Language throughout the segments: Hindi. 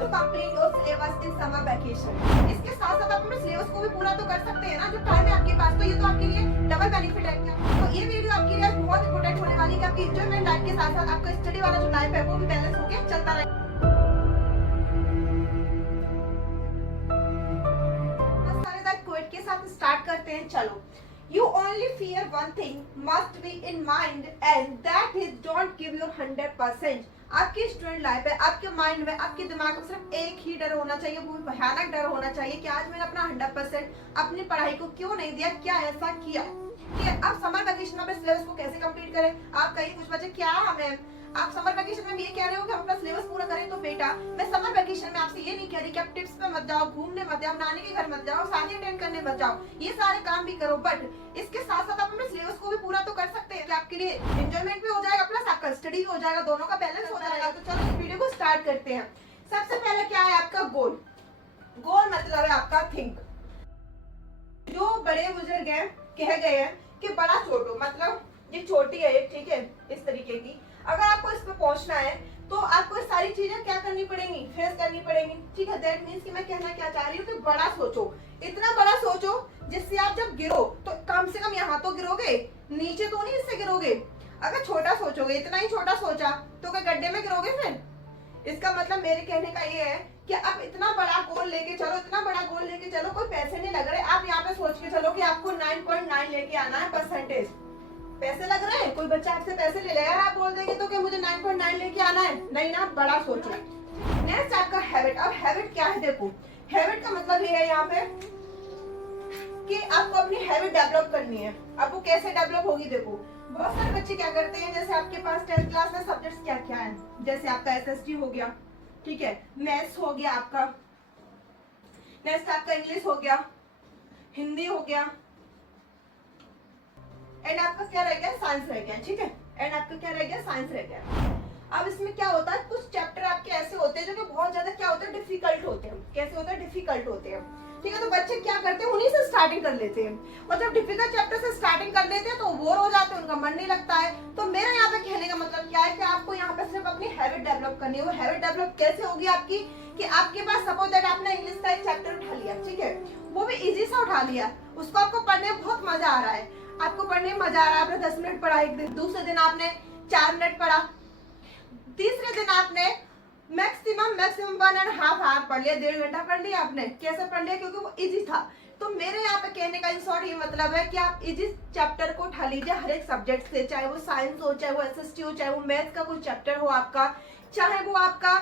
To complete your syllabus in summer vacation. इसके साथ साथ आप अपने सिलेबस को भी पूरा तो कर सकते हैं ना, जो टाइम है आपके पास, तो ये तो आपके लिए डबल बेनिफिट है क्या। तो ये वीडियो आपके लिए बहुत इंपॉर्टेंट होने वाली है कि आपकी एंजॉयमेंट लाइफ के साथ साथ आपका स्टडी वाला जो लाइफ है वो भी बैलेंस होकर चलता रहे। क्विट के साथ स्टार्ट करते हैं, चलो। You only fear one thing must be in mind and that is don't give your 100%। आपकी स्टूडेंट लाइफ है, आपके माइंड में, आपके दिमाग में सिर्फ एक ही डर होना चाहिए, वो भयानक डर होना चाहिए कि आज मैंने अपना 100% अपनी पढ़ाई को क्यों नहीं दिया, क्या ऐसा किया। ठीक है, आप समर वेकेशन में अपने सिलेबस को कैसे कंप्लीट करें। आप कहीं कुछ बच्चे क्या हमें, आप समर वेकेशन में ये कह रहे हो कि हम अपना सिलेबस पूरा करें, तो बेटा मैं समर वेकेशन में आपसे ये नहीं कह रही कि आप टिप्स पे मत जाओ, घूमने मत जाओ, नानी के घर मत जाओ, शादी अटेंड करने मत जाओ, ये सारे काम भी करो, बट इसके साथ साथ आप अपने सिलेबस को भी पूरा तो कर सकते हैं कि आपके लिए एंजॉयमेंट भी हो जाएगा प्लस आपका स्टडी भी हो जाएगा, दोनों का बैलेंस हो जाएगा। तो चलो इस वीडियो को स्टार्ट करते हैं। सबसे पहले क्या है आपका गोल। गोल मतलब है आपका थिंक। जो बड़े बुजुर्ग हैं कह गए हैं कि बड़ा छोटो, मतलब ये छोटी है, ठीक है, इस तरीके की। अगर आपको इस पे पहुंचना है तो आपको सारी चीजें क्या करनी पड़ेंगी, फेस करनी पड़ेंगी। ठीक है, दैट मींस कि मैं कहना क्या चाह रही हूँ कि बड़ा सोचो, इतना बड़ा सोचो जिससे आप जब गिरो तो कम से कम यहाँ तो गिरोगे, नीचे तो नहीं इससे गिरोगे। अगर छोटा सोचोगे, इतना ही छोटा सोचा तो क्या गड्ढे में गिरोगे फिर। इसका मतलब मेरे कहने का ये है कि आप इतना बड़ा गोल लेके चलो, इतना बड़ा गोल लेके चलो, कोई पैसे नहीं लग रहे। आप यहाँ पे सोच के चलो कि आपको 9.9 लेके आना है परसेंटेज। पैसे लग रहे हैं, कोई बच्चा आपसे पैसे ले लेगा, आप बोल देंगे तो कि मुझे 9.9 लेके आना है, नहीं ना, बड़ा सोचो। नेक्स्ट आपका हैबिट। अब हैबिट क्या है, देखो हैबिट का मतलब ये है यहाँ पे कि आपको अपनी हैबिट डेवलप करनी है। अब वो कैसे डेवलप होगी, देखो बहुत सारे बच्चे क्या करते हैं, जैसे आपके पास 10th क्लास में सब्जेक्ट्स क्या क्या है, जैसे आपका एसएसटी हो गया, ठीक है, मैथ्स हो गया आपका, नेक्स्ट आपका इंग्लिश हो गया, हिंदी हो गया, एंड आपका क्या रह गया, साइंस रह गया, ठीक है, एंड आपका क्या रह गया, साइंस रह गया। अब इसमें क्या होता है, कुछ चैप्टर आपके ऐसे होते हैं जो कि बहुत ज्यादा क्या होते हैं, डिफिकल्ट होते हैं। कैसे होते हैं, डिफिकल्ट होते हैं, ठीक है। तो बच्चे क्या करते हैं, उन्हीं से स्टार्टिंग कर लेते हैं, और जब डिफिकल्ट चैप्टर से स्टार्टिंग कर लेते हैं तो बोर हो जाते हैं, उनका मन नहीं लगता है। तो मेरा यहाँ पे कहने का मतलब क्या है कि आपको यहाँ पे सिर्फ अपनी हैबिट डेवलप करनी है। वो हैबिट डेवलप कैसे होगी आपकी, कि आपके पास सपोज दैट आपने इंग्लिश का एक चैप्टर उठा लिया, ठीक है, वो भी इजी सा उठा लिया, उसको आपको पढ़ने में बहुत मजा आ रहा है, आपको पढ़ने में मजा आ रहा है, आपने 10 मिनट पढ़ा एक दिन, दूसरे दिन आपने 4 मिनट पढ़ा, तीसरे दिन आपने मैक्सिमम 1.5 आवर पढ़ लिया, 1.5 घंटा पढ़ लिया आपने। कैसे पढ़ लिया, क्योंकि वो इजी था। तो मेरे यहाँ पे कहने का इन शॉर्ट ये मतलब है कि आप इजी चैप्टर को उठा लीजिए हर एक सब्जेक्ट से, चाहे वो साइंस हो, चाहे वो एसएसटी हो, चाहे वो मैथ्स का कोई चैप्टर हो आपका, चाहे वो आपका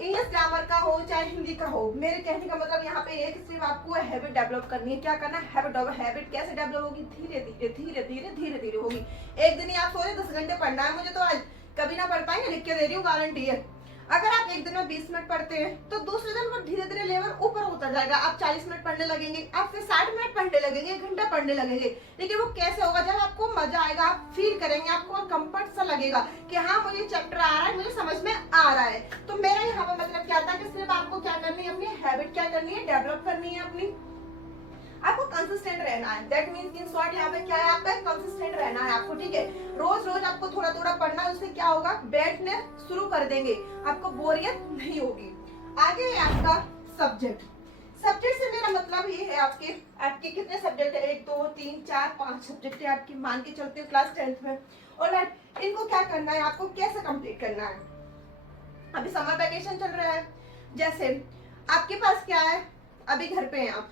इंग्लिश ग्रामर का हो, चाहे हिंदी का हो। मेरे कहने का मतलब यहाँ पे एक सिर्फ आपको हैबिट डेवलप करनी है। क्या करना है, हैबिट कैसे डेवलप होगी, धीरे धीरे धीरे धीरे धीरे धीरे होगी। एक दिन ही आप सोचे 10 घंटे पढ़ना है मुझे, तो आज कभी ना पढ़ पाएंगे, लिख के दे रही हूँ, गारंटी है। अगर आप एक दिन में 20 मिनट पढ़ते हैं तो दूसरे दिन वो धीरे धीरे लेवल ऊपर होता जाएगा। आप 40 मिनट पढ़ने लगेंगे, आप फिर 60 मिनट पढ़ने लगेंगे, 1 घंटा पढ़ने लगेंगे। लेकिन वो कैसे होगा, जब आपको मजा आएगा, आप फील करेंगे, आपको कंफर्ट सा लगेगा कि हाँ मुझे चैप्टर आ रहा है, मुझे समझ में आ रहा है। तो मेरा यहाँ पे मतलब क्या था कि सिर्फ आपको क्या करनी है, अपनी हैबिट क्या करनी है, डेवलप करनी है अपनी। आपको कंसिस्टेंट रहना है। दैट मींस इन शॉर्ट यहाँ पे क्या है, आपका कंसिस्टेंट रहना है आपको, ठीक है। रोज रोज आपको थोड़ा थोड़ा पढ़ना है, उससे क्या होगा, बैठने शुरू कर देंगे, आपको बोरियत नहीं होगी। आगे है आपका सब्जेक्ट। सब्जेक्ट से मेरा मतलब ये है आपके कितने सब्जेक्ट है, 1 2 3 4 5 सब्जेक्ट है आपकी, मान के चलते हो क्लास 10th में। और इनको क्या करना है, आपको कैसे कंप्लीट करना है। अभी समर वेकेशन चल रहा है, जैसे आपके पास क्या है, अभी घर पे हैं आप,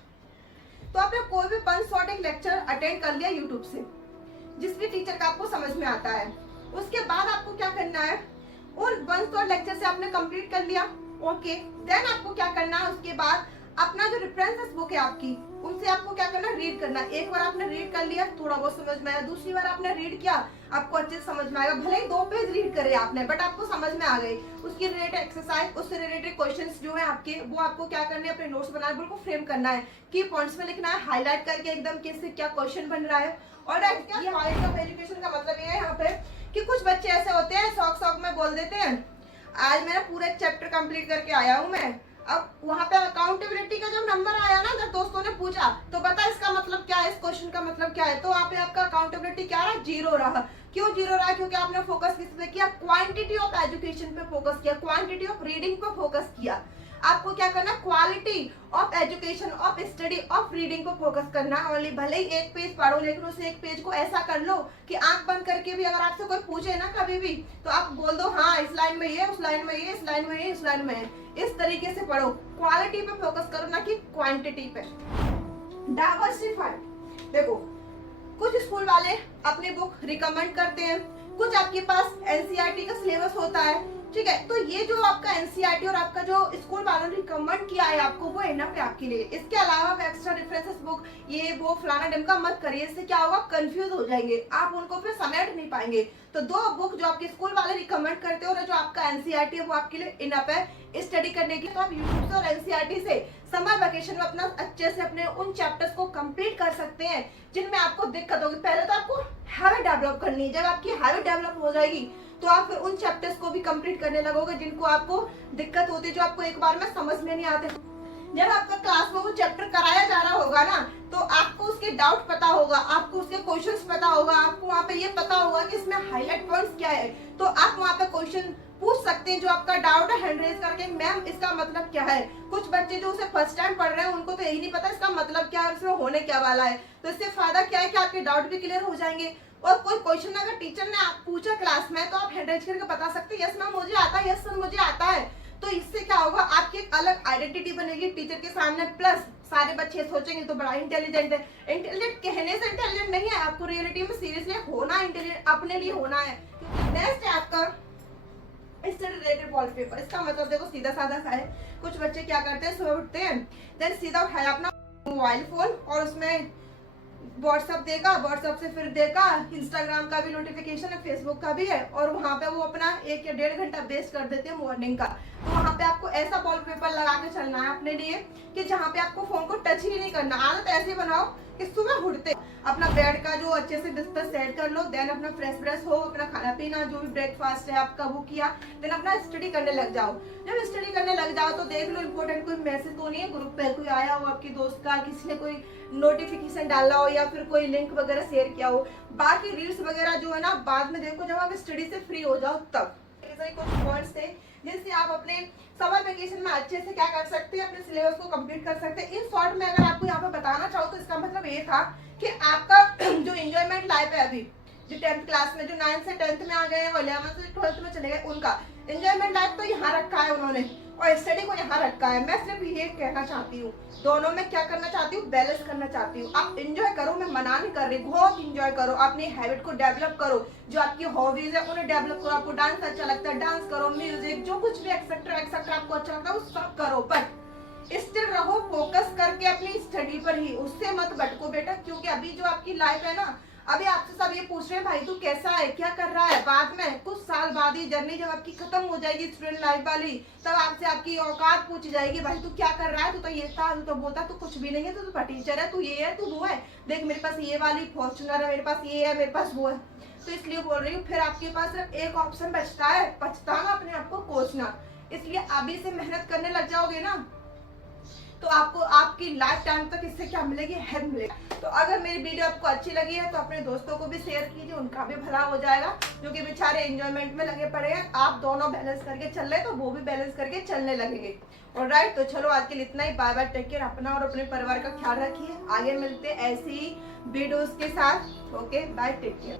तो आपने कोई भी 1 शॉर्ट एक लेक्चर अटेंड कर लिया यूट्यूब से, जिस भी टीचर का आपको समझ में आता है। उसके बाद आपको क्या करना है, उन 1 शॉर्ट लेक्चर से आपने कंप्लीट कर लिया, ओके। देन आपको क्या करना है, उसके बाद अपना जो रेफरेंसेस बुक है आपकी, उनसे आपको क्या करना है, रीड करना। एक बार आपने रीड कर लिया, थोड़ा बहुत समझ में आया, दूसरी बार आपने रीड किया, आपको अच्छे से समझ में आएगा। भले ही 2 पेज रीड करे आपने, बट आपको समझ में आ गई। उसकी रिलेटेड एक्सरसाइज, उससे रिलेटेड क्वेश्चंस जो है आपके, वो आपको क्या करने हैं, अपने नोट्स बनाना, बिल्कुल फ्रेम करना है, की पॉइंट्स में लिखना है, हाईलाइट करके एकदम किससे क्या क्वेश्चन बन रहा है। और पॉइंट ऑफ एजुकेशन का मतलब ये है यहाँ पे कि कुछ बच्चे ऐसे होते हैं, शौक में बोल देते हैं आज मेरा पूरा चैप्टर कंप्लीट करके आया हूँ मैं। अब वहाँ पे अकाउंटेबिलिटी का जब नंबर आया ना, जब दोस्तों ने पूछा तो बता इसका मतलब क्या है, इस क्वेश्चन का मतलब क्या है, तो वहाँ पे आपका अकाउंटेबिलिटी क्या रहा, 0 रहा। क्यों 0 रहा, क्योंकि आपने फोकस किस पे किया, क्वांटिटी ऑफ एजुकेशन पे फोकस किया, क्वांटिटी ऑफ रीडिंग पे फोकस किया। आपको क्या करना, quality of education, of study, of reading को फोकस करना ओनली। भले ही एक पेज पढ़ो लेकिन उस एक पेज को ऐसा कर लो कि आंख बंद करके भी अगर आपसे कोई पूछे ना कभी भी तो आप बोल दो हाँ इस लाइन में ये, उस लाइन में ये, इस लाइन में ये, इस लाइन में है। इस तरीके से पढ़ो, क्वालिटी पे फोकस करो ना कि क्वांटिटी पे। डाइवर्सिफाई, देखो कुछ स्कूल वाले अपनी बुक रिकमेंड करते हैं, कुछ आपके पास एनसीईआरटी का सिलेबस होता है, ठीक है। तो ये जो आपका एनसीईआरटी और आपका जो स्कूल वालों ने रिकमेंड किया है आपको वो इनफ है आपके लिए। इसके अलावा आप एक्स्ट्रा रेफरेंसेस बुक ये वो फलाना ढमका मत करिए, इससे क्या होगा, कंफ्यूज हो जाएंगे आप, उनको फिर समेट नहीं पाएंगे। तो दो बुक जो आपके स्कूल वाले रिकमेंड करते हो और जो आपका एनसीईआरटी है वो आपके लिए इनफ है स्टडी करने की। तो आप यूट्यूब से और एनसीईआरटी से समर वेकेशन में अपना अच्छे से अपने उन चैप्टर्स को कंप्लीट कर सकते हैं जिनमें आपको दिक्कत होगी। पहले तो आपको हैबिट डेवलप करनी है, जब आपकी हैबिट डेवलप हो जाएगी तो आप फिर उन चैप्टर्स को भी कंप्लीट करने लगोगे जिनको आपको दिक्कत होती है, जो आपको एक बार में समझ में नहीं आते। जब आपका क्लास में वो चैप्टर कराया जा रहा होगा ना तो आपको उसके डाउट पता होगा, आपको उसके क्वेश्चंस पता होगा, आपको वहाँ पे ये पता होगा कि इसमें हाईलाइट पॉइंट्स क्या है। तो आप वहाँ पे क्वेश्चन पूछ सकते हैं, जो आपका डाउट है हैंड रेज करके, मैम इसका मतलब क्या है। कुछ बच्चे जो उसे फर्स्ट टाइम पढ़ रहे हैं उनको तो यही नहीं पता इसका मतलब क्या है, इसमें होने क्या वाला है। तो इससे फायदा क्या है कि आपके डाउट भी क्लियर हो जाएंगे। और कोई क्वेश्चन अगर टीचर ने आप पूछा क्लास में तो आप हैंड रेज करके बता सकते हैं यस मैम मुझे आता है, यस सर मुझे आता है। तो इससे क्या होगा, आपकी एक अलग आइडेंटिटी बनेगी टीचर के सामने। प्लस सारे बच्चे सोचेंगे तो बड़ा इंटेलिजेंट है। इंटेलिजेंट कहने से इंटेलिजेंट नहीं है, आपको रियलिटी में सीरियसली होना इंटेलिजेंट अपने लिए होना है। नेक्स्ट है आपका स्टडी रिलेटेड वॉलपेपर। इसका मतलब देखो सीधा साधा सा है। कुछ बच्चे क्या करते हैं, सुबह उठते हैं देन सीधा उठाया अपना मोबाइल फोन और उसमें व्हाट्सएप देगा, व्हाट्सएप से फिर देखा इंस्टाग्राम का भी नोटिफिकेशन है, फेसबुक का भी है, और वहाँ पे वो अपना 1 या 1.5 घंटा वेस्ट कर देते हैं मॉर्निंग का। तो वहाँ पे आपको ऐसा वॉलपेपर लगा के चलना है अपने लिए कि जहाँ पे आपको फोन को टच ही नहीं करना। आदत ऐसे बनाओ कि सुबह उठते अपना बेड का जो अच्छे से बिस्तर सेट कर लो, देन अपना फ्रेश ब्रश हो, अपना खाना पीना जो भी ब्रेकफास्ट है आपका वो किया, देन अपना स्टडी करने लग जाओ। जब स्टडी करने लग जाओ तो देख लो इम्पोर्टेंट कोई मैसेज तो नहीं है ग्रुप पे, कोई आया हो आपकी दोस्त का, किसी ने कोई नोटिफिकेशन डाला हो या फिर कोई लिंक वगैरह शेयर किया हो। बाकी रील्स वगैरह जो है ना बाद में देखो, जब आप स्टडी से फ्री हो जाओ तब। कुछ पॉइंट्स थे जिससे आप अपने समर वेकेशन में अच्छे से क्या कर सकते हैं, अपने सिलेबस को कंप्लीट कर सकते हैं। इन शॉर्ट में अगर आपको यहाँ पे बताना चाहो तो इसका मतलब ये था कि आपका जो एंजॉयमेंट लाइफ है अभी जो 10th क्लास में, जो 9th से 10th में आ गए हैं, 11th से 12th में चले गए, उनका एंजॉयमेंट लाइफ तो यहाँ रखा है उन्होंने और स्टडी को यहाँ रखा है। मैं सिर्फ ये कहना चाहती हूँ, दोनों में क्या करना चाहती हूँ, बैलेंस करना चाहती हूँ। आप एंजॉय करो, मैं मना नहीं कर रही, बहुत एंजॉय करो, अपनी हैबिट को डेवलप करो, जो आपकी हॉबीज है उन्हें डेवलप करो। आपको डांस अच्छा लगता है डांस करो, म्यूजिक जो कुछ भी एक्सेट्रा एक्सेट्रा आपको अच्छा लगता है वो सब करो, बट स्टिल रहो फोकस करके अपनी स्टडी पर ही, उससे मत भटको बेटा। क्योंकि अभी जो आपकी लाइफ है ना, अभी आपसे सब ये पूछ रहे हैं भाई तू कैसा है, क्या कर रहा है, बाद में कुछ साल बाद ही जर्नी जब आपकी खत्म हो जाएगी स्टूडेंट लाइफ वाली, तब आपसे आपकी औकात पूछी जाएगी भाई तू क्या कर रहा है, तू तो ये था, तू तो वो था, तू कुछ भी नहीं है, तू तो टीचर है, तू ये है, तू वो है, देख मेरे पास ये वाली फॉर्च्यूनर है, मेरे पास ये है, मेरे पास वो है। तो इसलिए बोल रही हूँ, फिर आपके पास सिर्फ एक ऑप्शन बचता है, पछताना, अपने आप को कोसना। इसलिए अभी से मेहनत करने लग जाओगे ना तो आपको आपकी लाइफ टाइम तक इससे क्या मिलेगी, हेल्प मिलेगी। तो अगर मेरी वीडियो आपको अच्छी लगी है तो अपने दोस्तों को भी शेयर कीजिए, उनका भी भला हो जाएगा, जो कि बेचारे एंजॉयमेंट में लगे पड़े हैं। आप दोनों बैलेंस करके चल रहे तो वो भी बैलेंस करके चलने लगेंगे। ऑलराइट, तो चलो आज के लिए इतना ही। बाय बाय, टेक केयर, अपना और अपने परिवार का ख्याल रखिए। आगे मिलते ऐसी ही वीडियोस के साथ। Okay bye, take care.